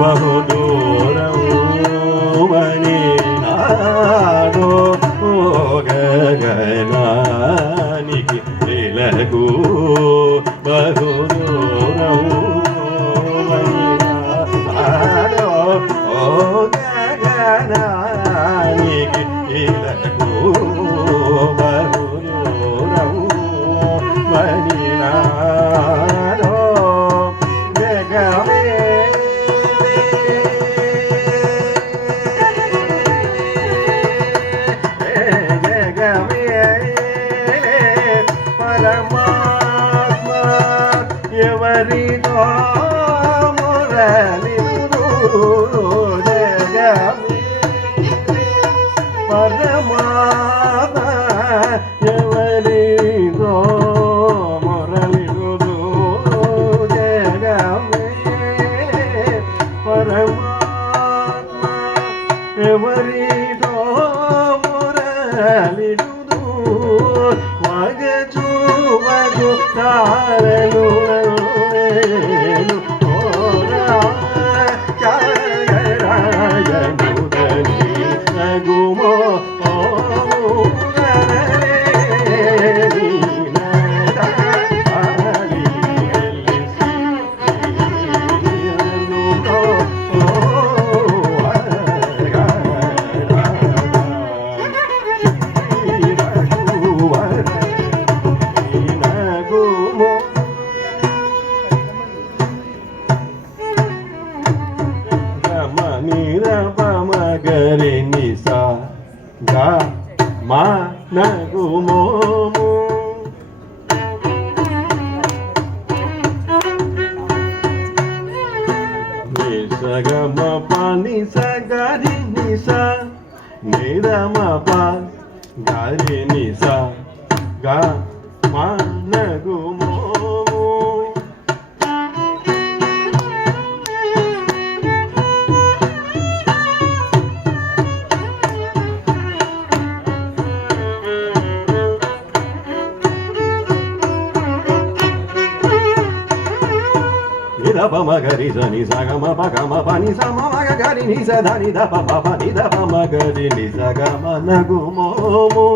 బహుదూరము ఎవరితో మురళిరు జగమే పరమాత్మ ఎవరితో మురళిరు జగమే పరమాత్మ ఎవరితో మురళిరు వగచూవగు తారలు గరి నిసా గా మా నగు మోము నిస గ మ ప నిస గరి నిస నిద మ ప గరి నిస గా మా నగు మోము పమగరి జని సగమ పగమ పని సమ మగ గరి ని సదని ద పమ పని ద పమగరి ని సగమ నగు మోము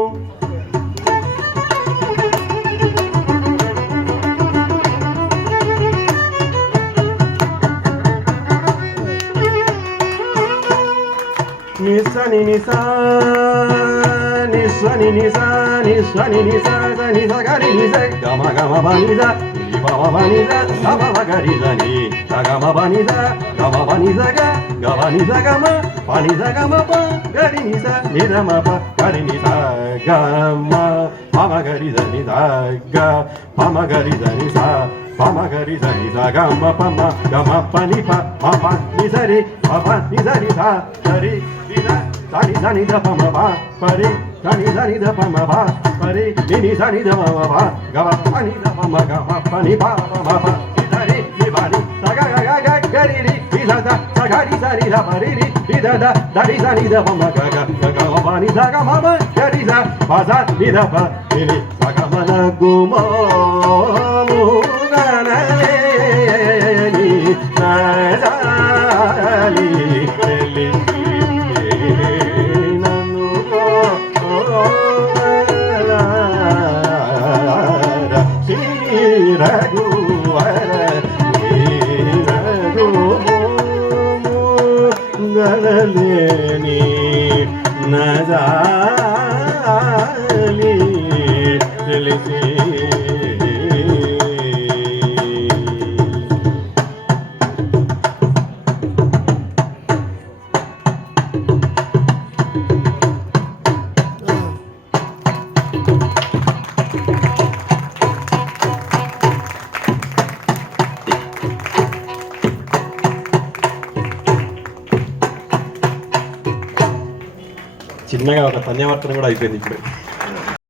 నిసని నిసా నిసని నిసా నిసని నిసా సని సగరి ని సగమ గమ పని the Gama baniza, gama bagariza ni, gama baniza, gama baniza ga, gama niza gama, baniza gama pa, gari niza, niza ma pa, gari niza gama, mama gariza niza ga, mama gariza niza, mama gariza niza gama pama, gama pani pa, mama niza ri, mama niza niza, gari niza, sani sani da pama pa, pari. Sani sani da pa ma pa pari ni ni sani da ma pa ga pa pani da pa ma ga pa pani pa ma pa ni sani ni pa ni sa ga ga ga ga ri ri ni sa sa sa ga ri sa ri da pa ri ri ni da da ri sa ni da pa ma ga ga ga ma pa ni sa ga ma pa ga ri sa pa sa ni da pa ni ni sa ga ma na gu mo mu ga na le ni na da li li గలలేని నజాలి తెలిసి చిన్నగా ఒక ధన్యవార్తను కూడా అయిపోయింది ఇప్పుడు.